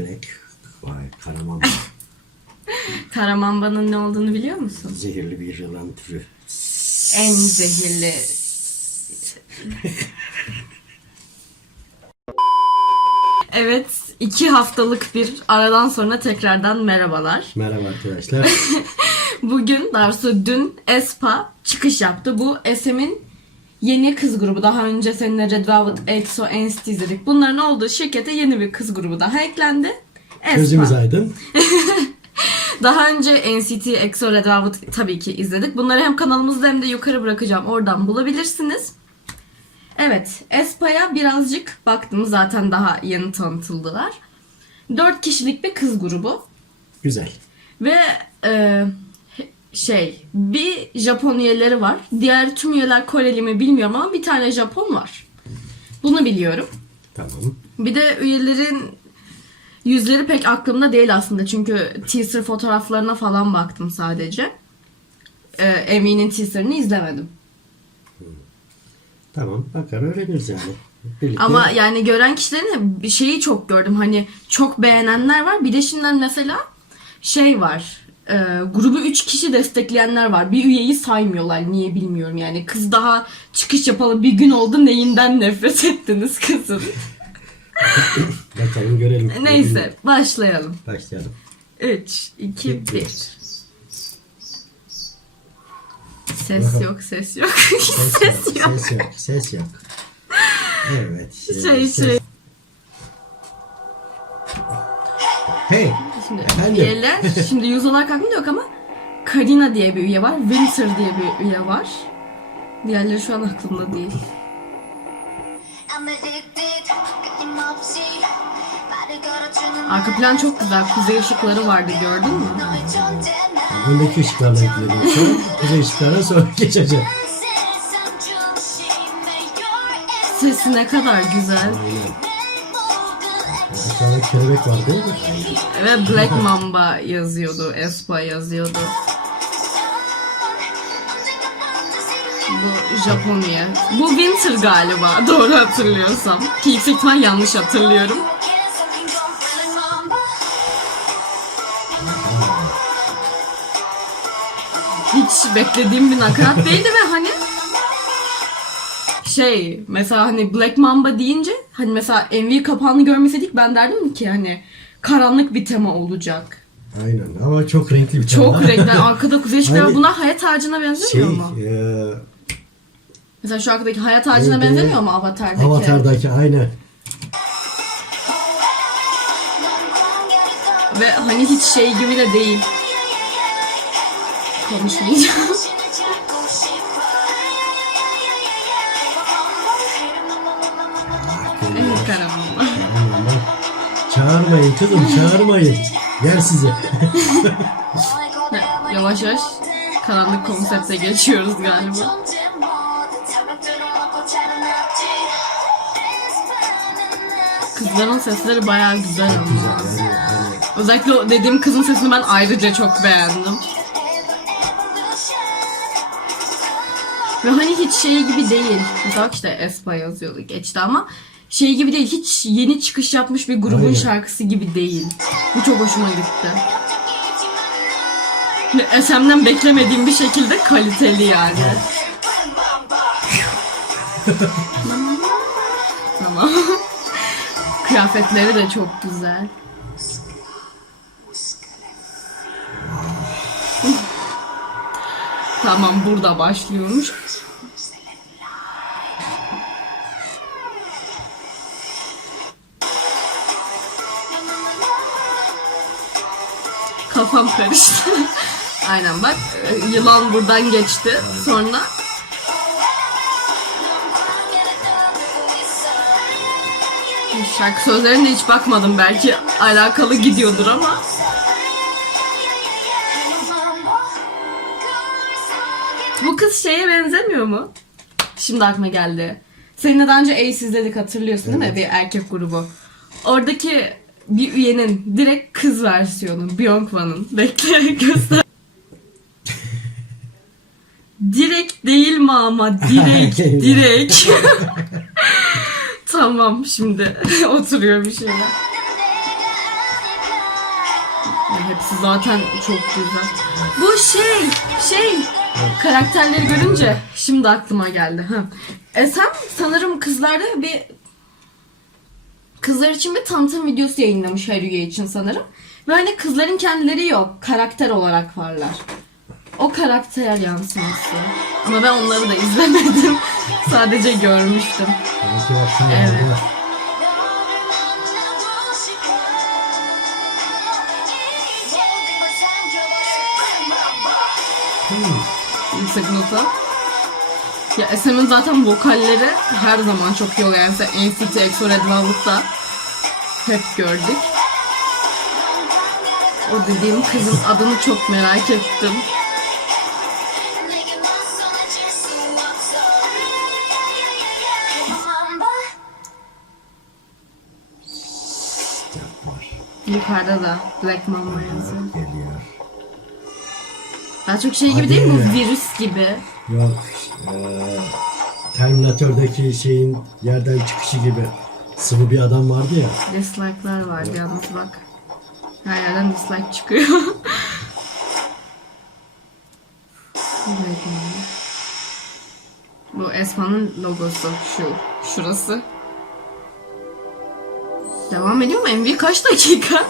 Black. Vay Karaman. Karamamba'nın ne olduğunu biliyor musun? Zehirli bir yılan türü. En zehirli. Evet, iki haftalık bir aradan sonra tekrardan merhabalar. Merhaba arkadaşlar. Bugün, daha doğrusu dün Espa çıkış yaptı. Bu SM'in yeni kız grubu. Daha önce seninle Red Velvet, EXO, NCT izledik. Bunların olduğu şirkete yeni bir kız grubu daha eklendi. Espa. Gözümüz aydın. Daha önce NCT, EXO, Red Velvet tabii ki izledik. Bunları hem kanalımızda hem de yukarı bırakacağım. Oradan bulabilirsiniz. Evet, Espa'ya birazcık baktım. Zaten daha yeni tanıtıldılar. 4 kişilik bir kız grubu. Güzel. Ve e, şey, bir Japon üyeleri var. Diğer tüm üyeler Koreli mi bilmiyorum ama bir tane Japon var. Bunu biliyorum. Tamam. Bir de üyelerin yüzleri pek aklımda değil aslında. Çünkü teaser fotoğraflarına falan baktım sadece. Ee, MV'nin teaserını izlemedim. Tamam. Bakar öğreniriz yani. Birlikte. Ama yani gören kişilerin bir şeyi çok gördüm. Hani çok beğenenler var. Bir de şimdiden mesela şey var. E, grubu 3 kişi destekleyenler var. Bir üyeyi saymıyorlar. Niye bilmiyorum yani. Kız daha çıkış yapalı bir gün oldu. Neyinden nefret ettiniz kızın? Bakalım görelim. Neyse başlayalım. Başlayalım. 3, 2, 1. Ses yok, ses yok. ses yok. Ses yok. Ses yok. Evet. Şey şey. Hey. Şimdi Efendim? üyeler, şimdi yüz olarak aklımda yok ama Karina diye bir üye var. Winter diye bir üye var. Diğerleri şu an aklımda değil. Arka plan çok güzel. Kuzey ışıkları vardı gördün mü? Öndeki ışıklarla ilgileniyor. Sonra kuzey ışıklarına sonra geçeceğim. Sesi ne kadar güzel. Aynen. Aşağıda kelebek var değil mi? Ve Black Mamba yazıyordu. Espa yazıyordu. Bu Japon üye. Bu Winter galiba. Doğru hatırlıyorsam. Ki yüksek yanlış hatırlıyorum. Hiç beklediğim bir nakarat değildi ve hani şey mesela hani Black Mamba deyince hani mesela MV kapağını görmeseydik ben derdim ki hani karanlık bir tema olacak. Aynen ama çok renkli bir Çok tane. renkli. Arkada kuzey ışıkları Hani- bunlar hayat ağacına Şey, benzemiyor mu? e, Mesela şu arkadaki hayat ağacına Evet, benzemiyor mu Avatar'daki? Avatar'daki aynen. Ve hani hiç şey gibi de değil. Konuşmayacağım. Bak. Çağırmayın kızım çağırmayın. Gel size. Yavaş yavaş karanlık konsepte geçiyoruz galiba. Kızların sesleri bayağı güzel ama. Özellikle o dediğim kızın sesini ben ayrıca çok beğendim. Ve hani hiç şey gibi değil. Mesela işte Espa yazıyordu geçti ama şey gibi değil. Hiç yeni çıkış yapmış bir grubun Aynen. şarkısı gibi değil. Bu çok hoşuma gitti. SM'den beklemediğim bir şekilde kaliteli yani. tamam. Kıyafetleri de çok güzel. Tamam burada başlıyormuş. Kafam karıştı. Aynen bak yılan buradan geçti. Sonra şarkı sözlerine hiç bakmadım belki alakalı gidiyordur ama. Bu kız şeye benzemiyor mu? Şimdi aklıma geldi. Seninle daha önce Ace izledik hatırlıyorsun değil mi? Evet. Bir erkek grubu. Oradaki bir üyenin direkt kız versiyonu. Beyonce'nin. Bekle göster. direkt değil mi ama? Direkt, direkt. tamam şimdi oturuyor bir şeyler. Hepsi zaten çok güzel. Bu şey, şey karakterleri görünce şimdi aklıma geldi. Ha. Esem sanırım kızlarda bir kızlar için bir tanıtım videosu yayınlamış her üye için sanırım. Ve hani kızların kendileri yok. Karakter olarak varlar. O karakter yansıması. Ama ben onları da izlemedim. Sadece görmüştüm. Evet. Hmm. Yüksek nota. Ya SM'in zaten vokalleri her zaman çok iyi oluyor. Yani mesela NCT EXO Red Velvet'ta hep gördük. O dediğim kızın adını çok merak ettim. Yukarıda da Black Mamba yazıyor. Daha çok şey gibi değil mi? virüs gibi. Yok. Eee Terminator'daki şeyin yerden çıkışı gibi. Sıvı bir adam vardı ya. Dislike'lar vardı yalnız bak. Her yerden dislike çıkıyor. Bu Esma'nın logosu şu. Şurası. Devam ediyor mu? MV kaç dakika?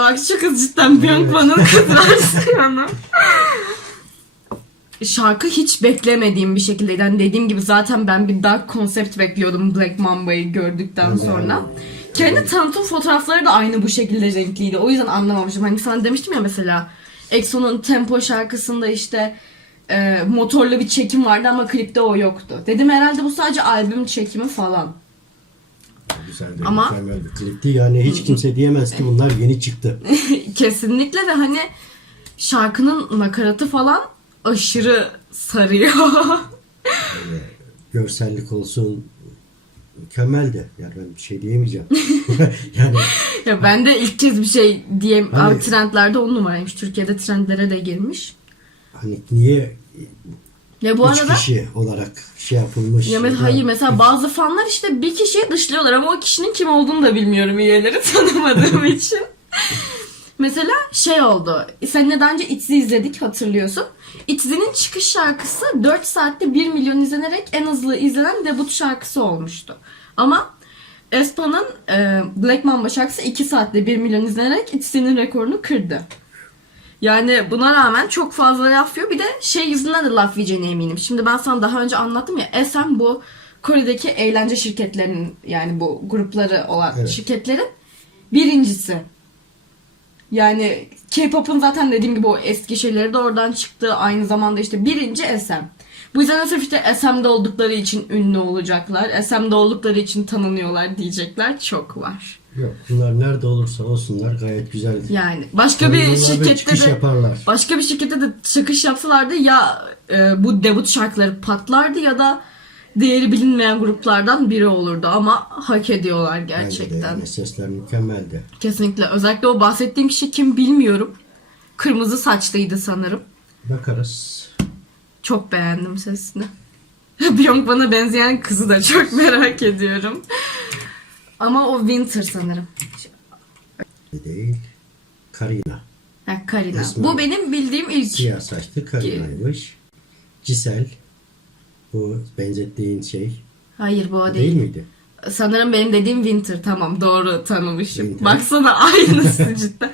Bak şu kız cidden Beyonce'nin kız versiyonu. Şarkı hiç beklemediğim bir şekilde. Yani dediğim gibi zaten ben bir dark konsept bekliyordum Black Mamba'yı gördükten sonra. Kendi tanıtım fotoğrafları da aynı bu şekilde renkliydi. O yüzden anlamamıştım. Hani sana demiştim ya mesela EXO'nun Tempo şarkısında işte e, motorlu bir çekim vardı ama klipte o yoktu. Dedim herhalde bu sadece albüm çekimi falan. Güzel de Ama- mükemmel bir klipti. Yani hiç kimse diyemez ki bunlar yeni çıktı. Kesinlikle ve hani şarkının nakaratı falan aşırı sarıyor. Görsellik olsun mükemmeldi. Yani ben bir şey diyemeyeceğim. yani ya ben de ilk kez bir şey diyeyim. Hani- Abi trendlerde on numaraymış. Türkiye'de trendlere de girmiş. hani niye Ya bu üç arada kişi olarak şey yapılmış? ya mesela, hayır mesela bazı fanlar işte bir kişiyi dışlıyorlar ama o kişinin kim olduğunu da bilmiyorum üyeleri tanımadığım için. mesela şey oldu. Seninle daha önce İTZ'i izledik hatırlıyorsun. İTZ'nin çıkış şarkısı 4 saatte 1 milyon izlenerek en hızlı izlenen debut şarkısı olmuştu. Ama Espa'nın e, Black Mamba şarkısı 2 saatte 1 milyon izlenerek İTZ'nin rekorunu kırdı. Yani buna rağmen çok fazla laf yiyor. Bir de şey yüzünden de laf yiyeceğine eminim. Şimdi ben sana daha önce anlattım ya. SM bu Kore'deki eğlence şirketlerinin yani bu grupları olan Evet. şirketlerin birincisi. Yani K-pop'un zaten dediğim gibi o eski şeyleri de oradan çıktı. Aynı zamanda işte birinci SM. Bu yüzden sırf işte SM'de oldukları için ünlü olacaklar. SM'de oldukları için tanınıyorlar diyecekler çok var. Yok bunlar nerede olursa olsunlar gayet güzel. Yani başka bir Tanınırlar ve şirkette çıkış de yaparlar. başka bir şirkette de çıkış yapsalardı ya e, bu debut şarkıları patlardı ya da değeri bilinmeyen gruplardan biri olurdu ama hak ediyorlar Bence de gerçekten. yani sesler mükemmeldi. Kesinlikle. Özellikle o bahsettiğim kişi kim bilmiyorum. Kırmızı saçlıydı sanırım. Bakarız. Çok beğendim sesini. Beyonce bana benzeyen kızı da çok merak ediyorum. Ama o Winter sanırım. Değil. Karina. Ha, Karina. İsmi- Bu benim bildiğim ilk. Siyah saçlı Karina'ymış. Cisel. Bu benzettiğin şey Hayır bu o değil, değil. miydi? Sanırım benim dediğim Winter. Tamam doğru tanımışım. Winter. Baksana aynısı cidden.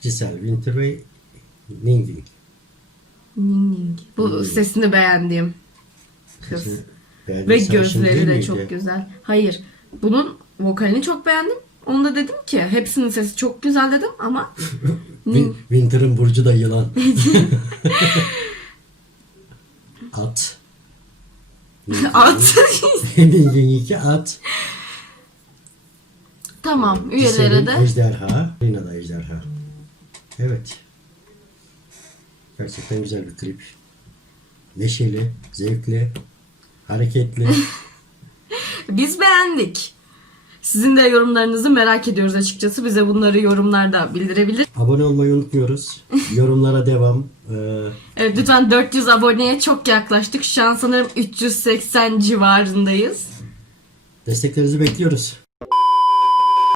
Cisel Winter ve. Ning ning. Bu Hmm. sesini beğendiğim kız. Ve sarışın gözleri de çok güzel. Hayır. Bunun vokalini çok beğendim. Onu da dedim ki hepsinin sesi çok güzel dedim ama Win- Winter'ın burcu da yılan. at. at. Ningling 2 at. tamam. Üyelere Cisel'in de Ejderha. Karina da ejderha. Evet. Gerçekten güzel bir klip. Neşeli, zevkli, hareketli. biz beğendik. Sizin de yorumlarınızı merak ediyoruz açıkçası. Bize bunları yorumlarda bildirebilir. Abone olmayı unutmuyoruz. Yorumlara devam. Ee, Evet lütfen 400 aboneye çok yaklaştık. Şu an sanırım 380 civarındayız. Desteklerinizi bekliyoruz.